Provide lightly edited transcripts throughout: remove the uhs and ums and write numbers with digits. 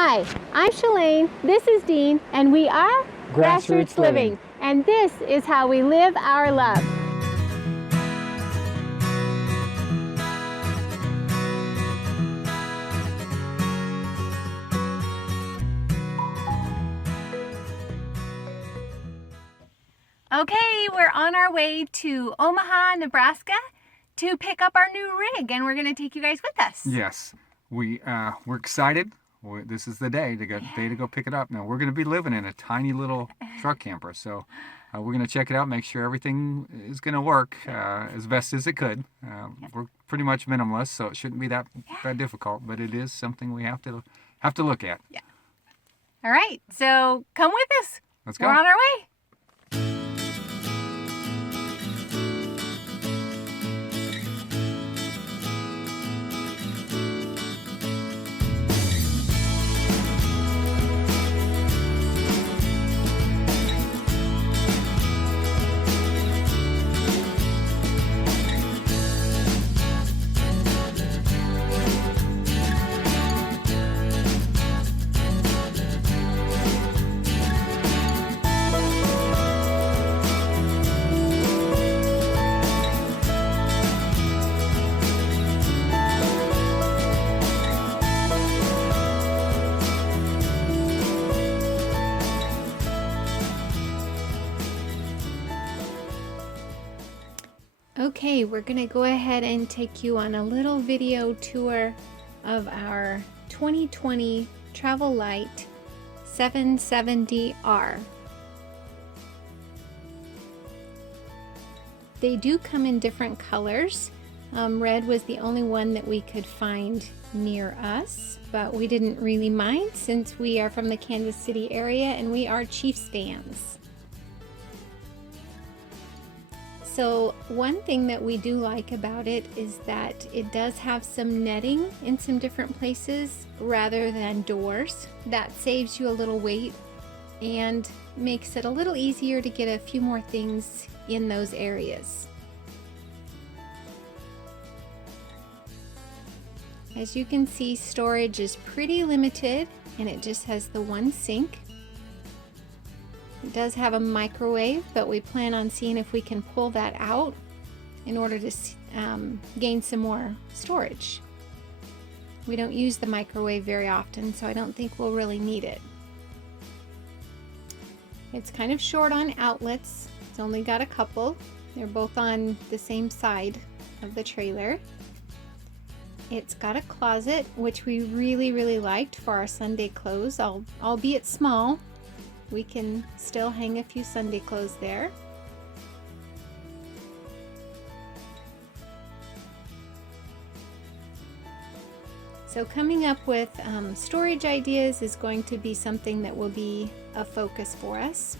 Hi, I'm Shalane, this is Dean, and we are GrassRoots Living. And this is how we live our love. Okay, we're on our way to Omaha, Nebraska to pick up our new rig, and we're going to take you guys with us. Yes, we're excited. This is the day to go pick it up. Now we're going to be living in a tiny little truck camper, so we're going to check it out, make sure everything is going to work as best as it could. We're pretty much minimalist, so it shouldn't be that difficult, but it is something we have to look at. Yeah. All right, so come with us. Let's go. We're on our way. Okay, we're going to go ahead and take you on a little video tour of our 2020 Travel Lite 770r. They do come in different colors. Red was the only one that we could find near us, but we didn't really mind since we are from the Kansas City area and we are Chiefs fans. So one thing that we do like about it is that it does have some netting in some different places rather than doors. That saves you a little weight and makes it a little easier to get a few more things in those areas. As you can see, storage is pretty limited and it just has the one sink. It does have a microwave, but we plan on seeing if we can pull that out in order to gain some more storage. We don't use the microwave very often, so I don't think we'll really need it. It's kind of short on outlets. It's only got a couple. They're both on the same side of the trailer. It's got a closet, which we really liked for our Sunday clothes, albeit small. We can still hang a few Sunday clothes there. So coming up with storage ideas is going to be something that will be a focus for us.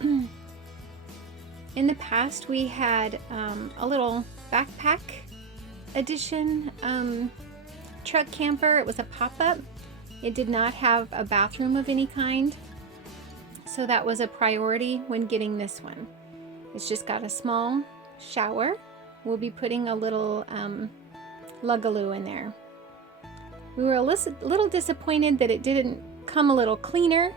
In the past we had a little backpack edition truck camper. It was a pop-up. It did not have a bathroom of any kind. So that was a priority when getting this one. It's just got a small shower. We'll be putting a little lugaloo in there. We were a little disappointed that it didn't come a little cleaner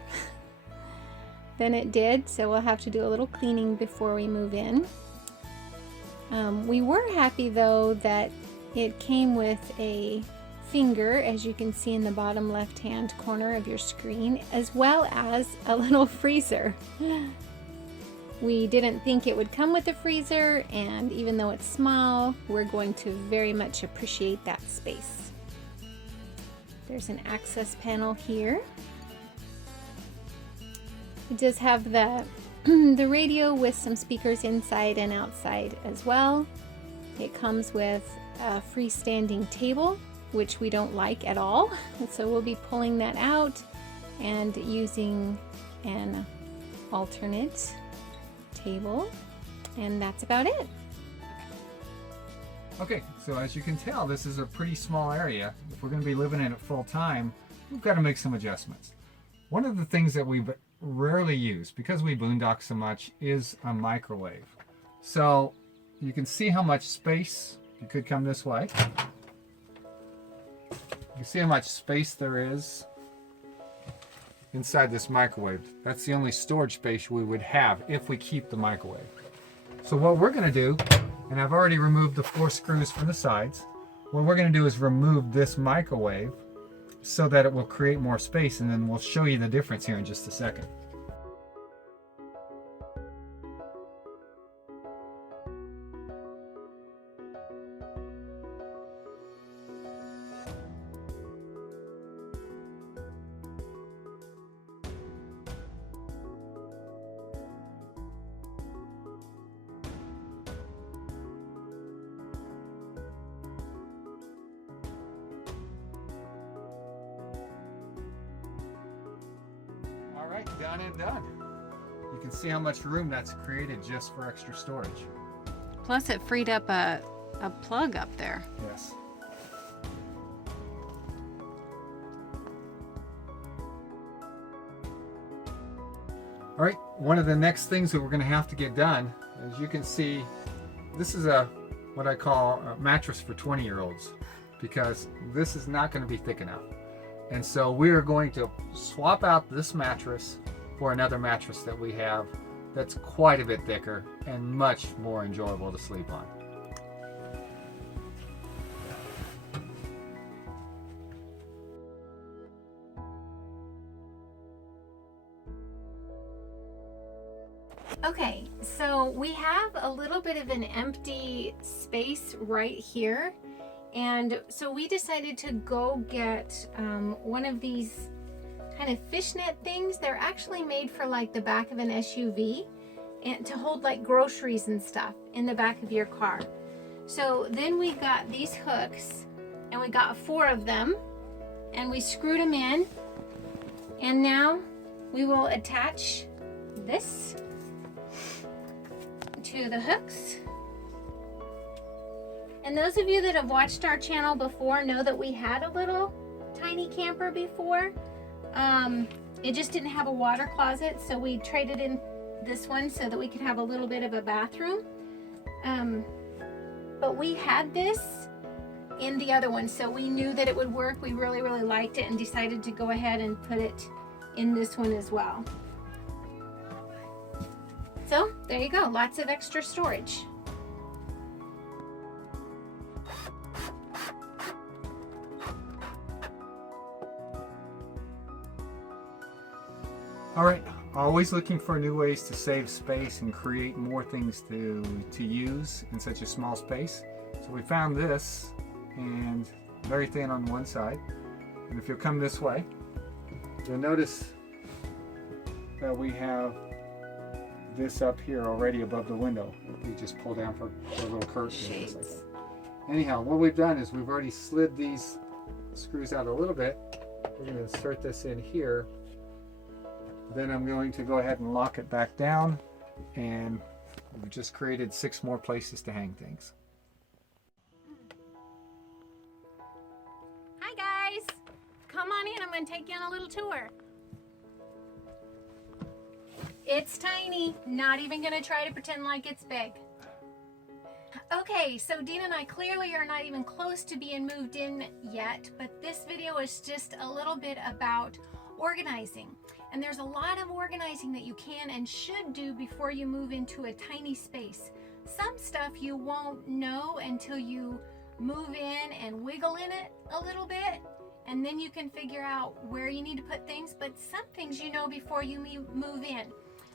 than it did, so we'll have to do a little cleaning before we move in. We were happy though that it came with a finger, as you can see in the bottom left hand corner of your screen, as well as a little freezer. We didn't think it would come with a freezer, and even though it's small, we're going to very much appreciate that space. There's an access panel here. It does have the radio with some speakers inside and outside as well. It comes with a freestanding table, which we don't like at all, and so we'll be pulling that out and using an alternate table, and that's about it. Okay, so as you can tell, this is a pretty small area. If we're going to be living in it full time, we've got to make some adjustments. One of the things that we rarely use, because we boondock so much, is a microwave. So you can see how much space, you could come this way. You see how much space there is inside this microwave. That's the only storage space we would have if we keep the microwave. So what we're gonna do, and I've already removed the 4 screws from the sides, what we're gonna do is remove this microwave so that it will create more space, and then we'll show you the difference here in just a second. All right, done and done. You can see how much room that's created just for extra storage. Plus it freed up a plug up there. Yes. All right, one of the next things that we're going to have to get done, as you can see, this is what I call a mattress for 20-year-olds, because this is not going to be thick enough. And so we are going to swap out this mattress for another mattress that we have that's quite a bit thicker and much more enjoyable to sleep on. Okay, so we have a little bit of an empty space right here. And so we decided to go get one of these kind of fishnet things. They're actually made for like the back of an SUV and to hold like groceries and stuff in the back of your car. So then we got these hooks and we got 4 of them and we screwed them in. And now we will attach this to the hooks. And those of you that have watched our channel before know that we had a little tiny camper before. It just didn't have a water closet, so we traded in this one so that we could have a little bit of a bathroom. But we had this in the other one, so we knew that it would work. We really, really liked it and decided to go ahead and put it in this one as well. So there you go, lots of extra storage. All right, always looking for new ways to save space and create more things to use in such a small space. So we found this, and very thin on one side. And if you'll come this way, you'll notice that we have this up here already above the window. We just pull down for a little curtain. Shades. Like that. Anyhow, what we've done is we've already slid these screws out a little bit. We're going to insert this in here. Then I'm going to go ahead and lock it back down, and we've just created 6 more places to hang things. Hi guys, come on in, I'm going to take you on a little tour. It's tiny, not even going to try to pretend like it's big. Okay, so Dean and I clearly are not even close to being moved in yet, but this video is just a little bit about organizing. And there's a lot of organizing that you can and should do before you move into a tiny space. Some stuff you won't know until you move in and wiggle in it a little bit, and then you can figure out where you need to put things. But some things you know before you move in,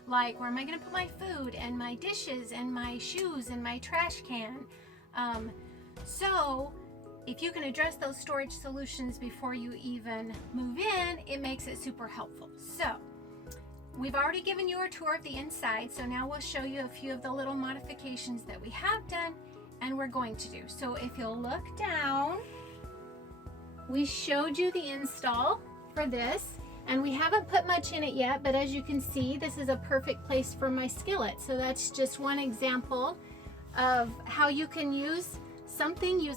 like where am I going to put my food and my dishes and my shoes and my trash can. So if you can address those storage solutions before you even move in, it makes it super helpful. So we've already given you a tour of the inside, so now we'll show you a few of the little modifications that we have done and we're going to do. So if you'll look down, we showed you the install for this, and we haven't put much in it yet, but as you can see, this is a perfect place for my skillet. So that's just one example of how you can use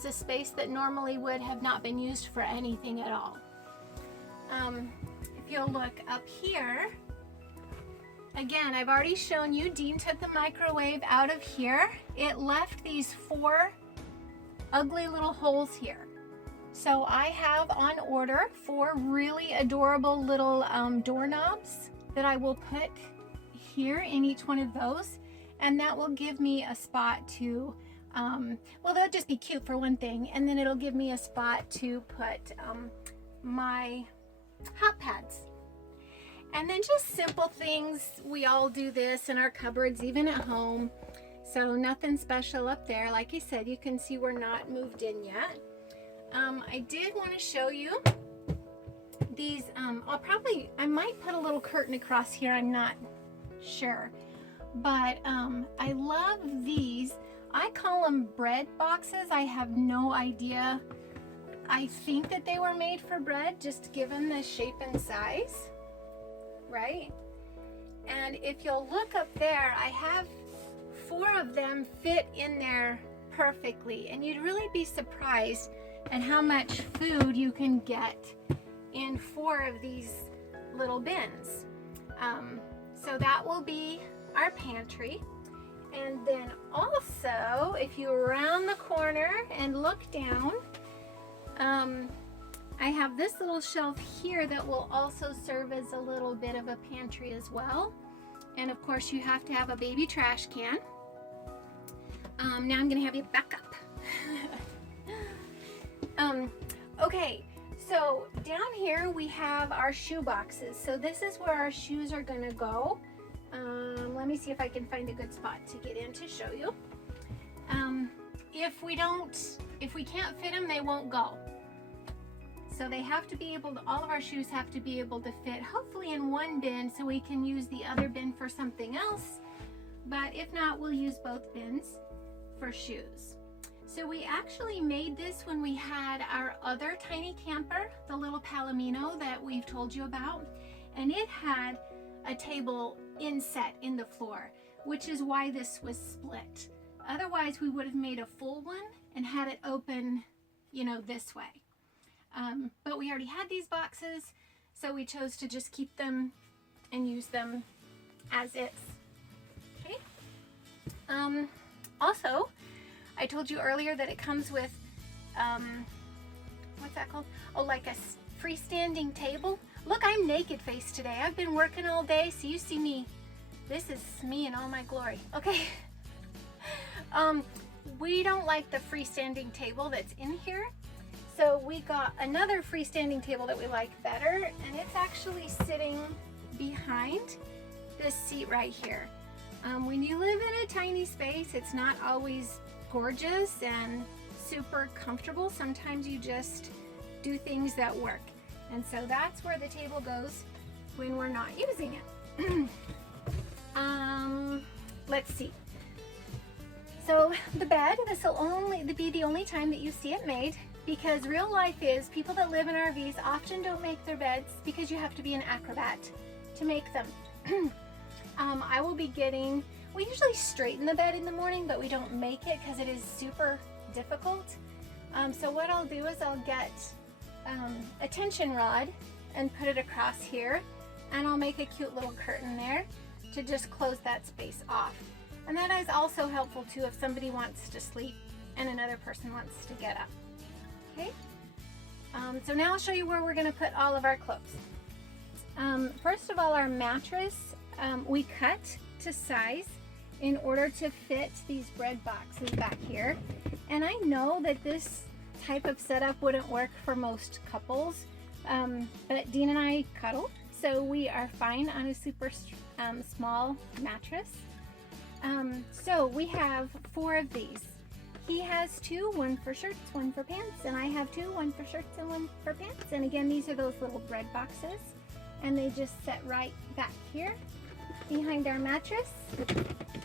a space that normally would have not been used for anything at all. If you'll look up here, again, I've already shown you, Dean took the microwave out of here. It left these 4 ugly little holes here. So I have on order 4 really adorable little doorknobs that I will put here in each one of those, and that will give me a spot to, well, they'll just be cute for one thing, and then it'll give me a spot to put my hot pads. And then just simple things, we all do this in our cupboards, even at home. So nothing special up there. Like I said, you can see we're not moved in yet. I did want to show you these. I might put a little curtain across here. I'm not sure. But I love these. I call them bread boxes. I have no idea. I think that they were made for bread, just given the shape and size, right? And if you'll look up there, I have 4 of them fit in there perfectly, and you'd really be surprised at how much food you can get in 4 of these little bins. So that will be our pantry. And then also, if you round the corner and look down, I have this little shelf here that will also serve as a little bit of a pantry as well. And of course, you have to have a baby trash can. Now I'm gonna have you back up. Okay, so down here we have our shoe boxes. So this is where our shoes are gonna go. Let me see if I can find a good spot to get in to show you. If we can't fit them, they won't go. So they have to be able to, all of our shoes have to be able to fit, hopefully in one bin, so we can use the other bin for something else. But if not, we'll use both bins for shoes. So we actually made this when we had our other tiny camper, the little Palomino that we've told you about. And it had a table inset in the floor, which is why this was split. Otherwise, we would have made a full one and had it open, you know, this way. But we already had these boxes, so we chose to just keep them and use them as is. Okay. Also, I told you earlier that it comes with, what's that called? Oh, like a freestanding table. Look, I'm naked faced today. I've been working all day, so you see me. This is me in all my glory. Okay. We don't like the freestanding table that's in here. So we got another freestanding table that we like better, and it's actually sitting behind this seat right here. When you live in a tiny space, it's not always gorgeous and super comfortable. Sometimes you just do things that work. And so that's where the table goes when we're not using it. Let's see. So the bed, this will only be the only time that you see it made, because real life is people that live in RVs often don't make their beds because you have to be an acrobat to make them. I will be getting, we usually straighten the bed in the morning, but we don't make it because it is super difficult. So what I'll do is I'll get a tension rod and put it across here, and I'll make a cute little curtain there to just close that space off. And that is also helpful too if somebody wants to sleep and another person wants to get up. Okay, so now I'll show you where we're going to put all of our clothes. First of all, our mattress, we cut to size in order to fit these bread boxes back here. And I know that this type of setup wouldn't work for most couples, but Dean and I cuddle, so we are fine on a super small mattress. So we have 4 of these. He has 2, 1 for shirts, 1 for pants, and I have 2, 1 for shirts and 1 for pants. And again, these are those little bread boxes, and they just set right back here behind our mattress,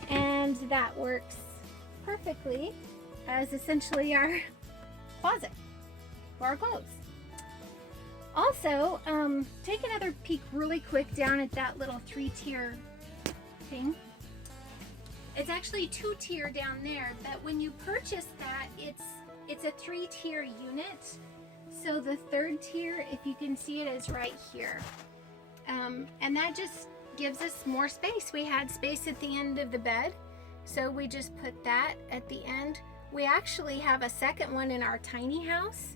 and that works perfectly as essentially our closet for our clothes. Also, take another peek really quick down at that little 3-tier thing. It's actually 2-tier down there, but when you purchase that, it's a 3-tier unit. So the 3rd tier, if you can see it, is right here. And that just gives us more space. We had space at the end of the bed, so we just put that at the end. We actually have a second one in our tiny house,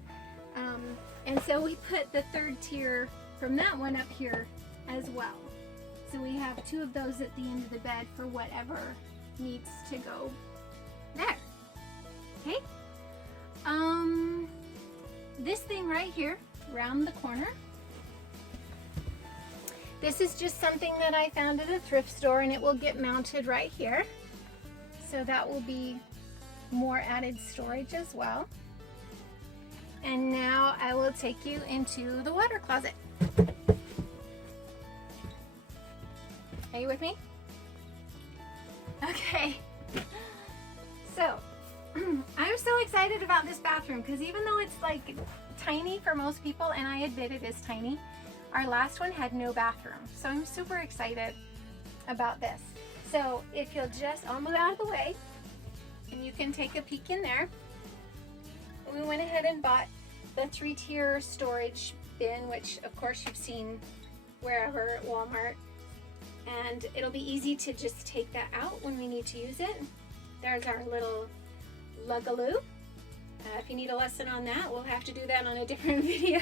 And so we put the third tier from that one up here as well. So we have two of those at the end of the bed for whatever needs to go there. Okay. This thing right here, around the corner. This is just something that I found at a thrift store, and it will get mounted right here. So that will be more added storage as well. And now I will take you into the water closet. Are you with me? Okay. So, I'm so excited about this bathroom because even though it's like tiny for most people, and I admit it is tiny, our last one had no bathroom. So I'm super excited about this. So if you'll just, I'll move out of the way and you can take a peek in there. We went ahead and bought the 3-tier storage bin, which of course you've seen wherever at Walmart. And it'll be easy to just take that out when we need to use it. There's our little lugaloo. If you need a lesson on that, we'll have to do that on a different video.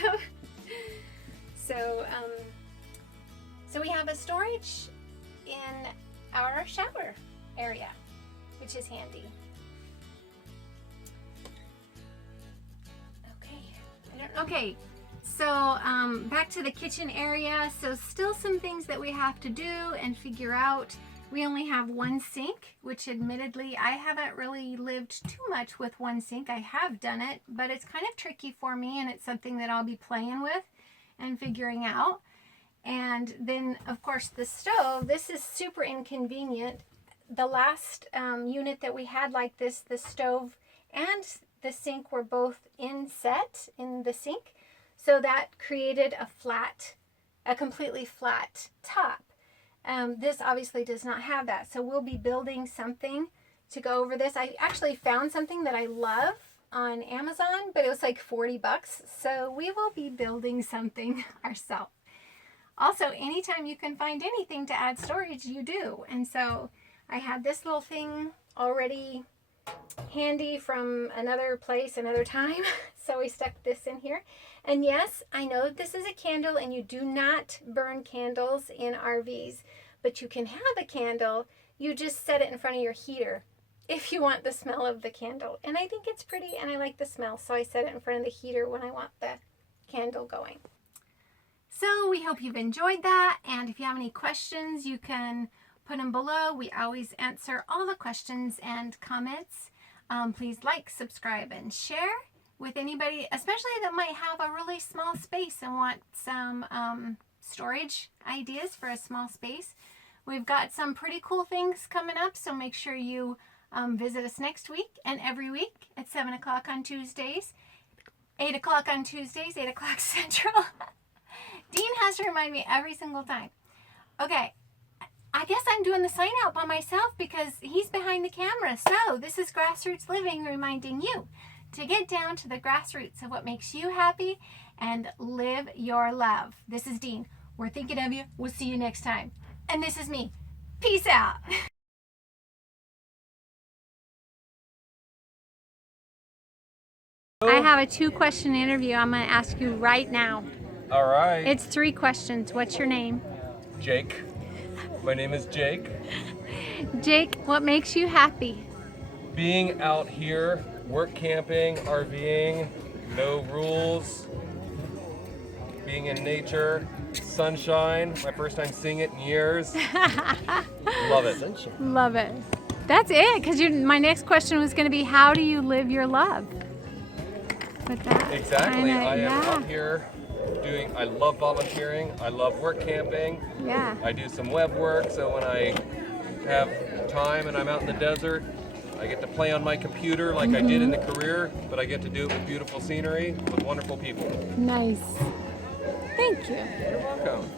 So we have a storage in our shower area, which is handy. Okay, so back to the kitchen area. So still some things that we have to do and figure out. We only have one sink, which admittedly I haven't really lived too much with one sink. I have done it, but it's kind of tricky for me, and it's something that I'll be playing with and figuring out. And then of course the stove, this is super inconvenient. The last unit that we had like this, the stove and the sink were both inset in the sink. So that created a completely flat top. This obviously does not have that. So we'll be building something to go over this. I actually found something that I love on Amazon, but it was like 40 bucks. So we will be building something ourselves. Also, anytime you can find anything to add storage, you do. And so I had this little thing already handy from another place, another time. So we stuck this in here. And yes, I know this is a candle and you do not burn candles in RVs, but you can have a candle. You just set it in front of your heater if you want the smell of the candle. And I think it's pretty and I like the smell. So I set it in front of the heater when I want the candle going. So we hope you've enjoyed that. And if you have any questions, you can put them below. We always answer all the questions and comments. Please like, subscribe, and share with anybody, especially that might have a really small space and want some storage ideas for a small space. We've got some pretty cool things coming up, so make sure you visit us next week and every week at 7 o'clock on Tuesdays, 8 o'clock on Tuesdays, 8 o'clock Central. Dean has to remind me every single time. Okay, I guess I'm doing the sign out by myself because he's behind the camera. So this is GrassRoots Living reminding you to get down to the grassroots of what makes you happy and live your love. This is Dean. We're thinking of you. We'll see you next time. And this is me. Peace out. I have a 2-question interview I'm going to ask you right now. All right. It's 3 questions. What's your name? Jake. My name is Jake. Jake, what makes you happy? Being out here, work camping, RVing, no rules, being in nature, sunshine, my first time seeing it in years. Love it. Sunshine. Love it. That's it, because my next question was going to be, how do you live your love? With that, Exactly. I am yeah. out here I love volunteering, I love work camping. Yeah. I do some web work, so when I have time and I'm out in the desert, I get to play on my computer like I did in the career, but I get to do it with beautiful scenery, with wonderful people. Nice. Thank you. You're welcome.